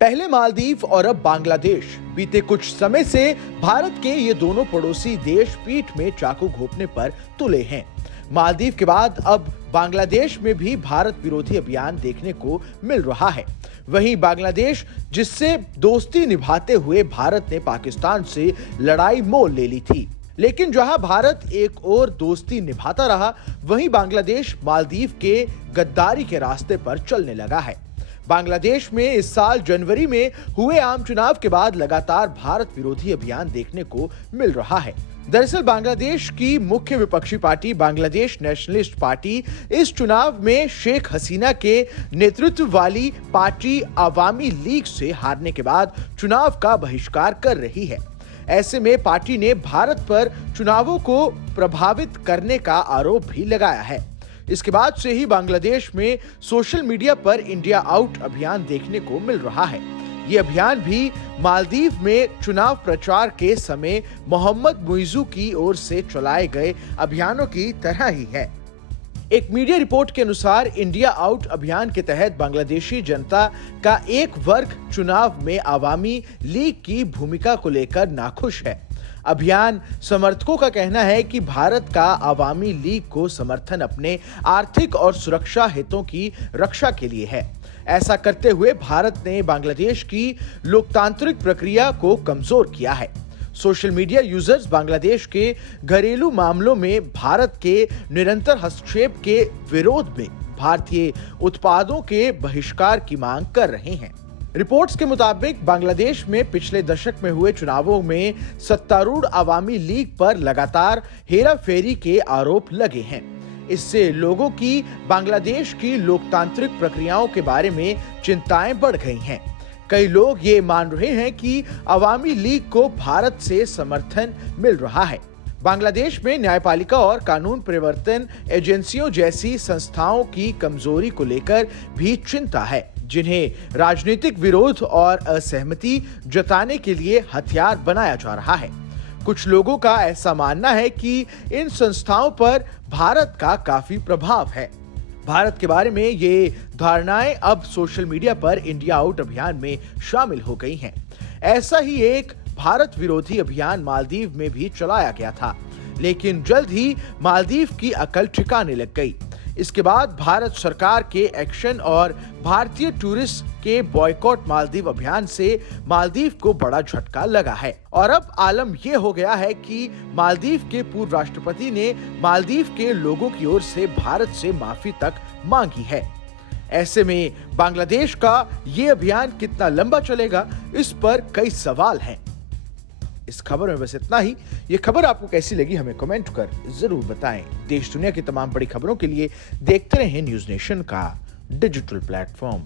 पहले मालदीव और अब बांग्लादेश। बीते कुछ समय से भारत के ये दोनों पड़ोसी देश पीठ में चाकू घोंपने पर तुले हैं। मालदीव के बाद अब बांग्लादेश में भी भारत विरोधी अभियान देखने को मिल रहा है। वहीं बांग्लादेश, जिससे दोस्ती निभाते हुए भारत ने पाकिस्तान से लड़ाई मोल ले ली थी, लेकिन जहां भारत एक और दोस्ती निभाता रहा, वहीं बांग्लादेश मालदीव के गद्दारी के रास्ते पर चलने लगा है। बांग्लादेश में इस साल जनवरी में हुए आम चुनाव के बाद लगातार भारत विरोधी अभियान देखने को मिल रहा है। दरअसल बांग्लादेश की मुख्य विपक्षी पार्टी बांग्लादेश नेशनलिस्ट पार्टी इस चुनाव में शेख हसीना के नेतृत्व वाली पार्टी अवामी लीग से हारने के बाद चुनाव का बहिष्कार कर रही है। ऐसे में पार्टी ने भारत पर चुनावों को प्रभावित करने का आरोप भी लगाया है। इसके बाद से ही बांग्लादेश में सोशल मीडिया पर इंडिया आउट अभियान देखने को मिल रहा है। ये अभियान भी मालदीव में चुनाव प्रचार के समय मोहम्मद मुइज़ू की ओर से चलाए गए अभियानों की तरह ही है। एक मीडिया रिपोर्ट के अनुसार इंडिया आउट अभियान के तहत बांग्लादेशी जनता का एक वर्ग चुनाव में अवामी लीग की भूमिका को लेकर नाखुश है। अभियान समर्थकों का कहना है कि भारत का अवामी लीग को समर्थन अपने आर्थिक और सुरक्षा हितों की रक्षा के लिए है। ऐसा करते हुए भारत ने बांग्लादेश की लोकतांत्रिक प्रक्रिया को कमजोर किया है। सोशल मीडिया यूजर्स बांग्लादेश के घरेलू मामलों में भारत के निरंतर हस्तक्षेप के विरोध में भारतीय उत्पादों के बहिष्कार की मांग कर रहे हैं। रिपोर्ट्स के मुताबिक बांग्लादेश में पिछले दशक में हुए चुनावों में सत्तारूढ़ अवामी लीग पर लगातार हेराफेरी के आरोप लगे हैं। इससे लोगों की बांग्लादेश की लोकतांत्रिक प्रक्रियाओं के बारे में चिंताएं बढ़ गई हैं। कई लोग ये मान रहे हैं कि अवामी लीग को भारत से समर्थन मिल रहा है। बांग्लादेश में न्यायपालिका और कानून प्रवर्तन एजेंसियों जैसी संस्थाओं की कमजोरी को लेकर भी चिंता है, जिन्हें राजनीतिक विरोध और असहमति जताने के लिए हथियार बनाया जा रहा है। कुछ लोगों का ऐसा मानना है कि इन संस्थाओं पर भारत का काफी प्रभाव है। भारत के बारे में ये धारणाएं अब सोशल मीडिया पर इंडिया आउट अभियान में शामिल हो गई हैं। ऐसा ही एक भारत विरोधी अभियान मालदीव में भी चलाया गया था, लेकिन जल्द ही मालदीव की अकल ठिकाने लग गई। इसके बाद भारत सरकार के एक्शन और भारतीय टूरिस्ट के बॉयकॉट मालदीव अभियान से मालदीव को बड़ा झटका लगा है और अब आलम यह हो गया है कि मालदीव के पूर्व राष्ट्रपति ने मालदीव के लोगों की ओर से भारत से माफी तक मांगी है। ऐसे में बांग्लादेश का ये अभियान कितना लंबा चलेगा, इस पर कई सवाल हैं। इस खबर में बस इतना ही। ये खबर आपको कैसी लगी हमें कमेंट कर जरूर बताएं। देश दुनिया की तमाम बड़ी खबरों के लिए देखते रहें न्यूज़ नेशन का डिजिटल प्लेटफॉर्म।